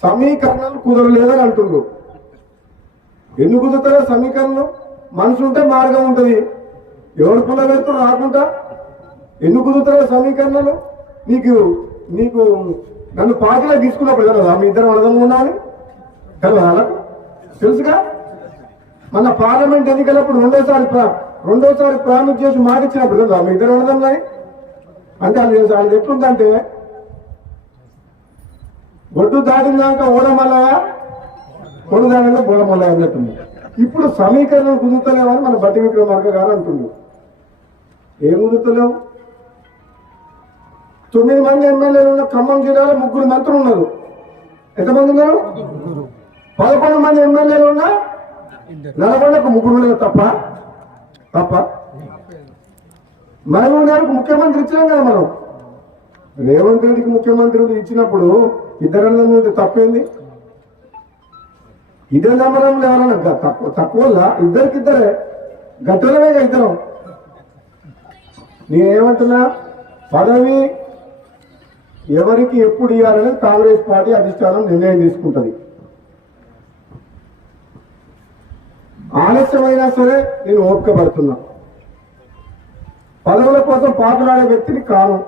సమీకరణాలు కుదరలేదని అంటుండ్రు. ఎందుకు కుదురుతారో సమీకరణలు? మనసు ఉంటే మార్గం ఉంటుంది. ఎవరు పుల్ల పెడుతూ రాకుండా ఎందుకు కుదురుతారో సమీకరణలు? నీకు నీకు నన్ను పార్టీలో తీసుకున్నప్పుడు కదా మీ ఇద్దరు అర్థంగా ఉండాలి కదా, తెలుసుగా. మన పార్లమెంట్ ఎన్నికలప్పుడు రెండోసారి ప్రామిస్ చేసి మాట ఇచ్చినప్పుడు కదా మీ ఇద్దరు అర్థం. అంటే అది ఎట్లుందంటే ఒడ్డు దాటినాక ఓడమల్లయ, కొడు దాటినాక బోడమల్లయ అన్నట్టుంది. ఇప్పుడు సమీకరణం కుదురుతలేవని మన బట్టి విక్రమార్క గారు అంటుండ్రు. ఏం కుదురుతలేవు? 9 మంది ఎమ్మెల్యేలు ఉన్న ఖమ్మం జిల్లాలో 3 మంత్రులు ఉన్నారు. ఎంతమంది ఉన్నారు? 11 మంది ఎమ్మెల్యేలు ఉన్నా నల్గొండకు 3 ఉన్నారు. తప్ప మహబూబ్ నగర్కు ముఖ్యమంత్రి ఇచ్చినాం కదా మనం. రేవంత్ రెడ్డికి ముఖ్యమంత్రి ఇచ్చినప్పుడు ఇద్దరు తప్పేంది? ఇదే నమ్మడంలో ఎవరన్నా తక్కువ ఇద్దరికిద్దరే గట్టలమే ఇద్దరం. నేనేమంటున్నా, పదవి ఎవరికి ఎప్పుడు ఇవ్వాలనేది కాంగ్రెస్ పార్టీ అధిష్టానం నిర్ణయం తీసుకుంటది. ఆలస్యమైనా సరే నేను ఓపిక పడుతున్నా. పదవుల కోసం పాకులాడే వ్యక్తిని కాను.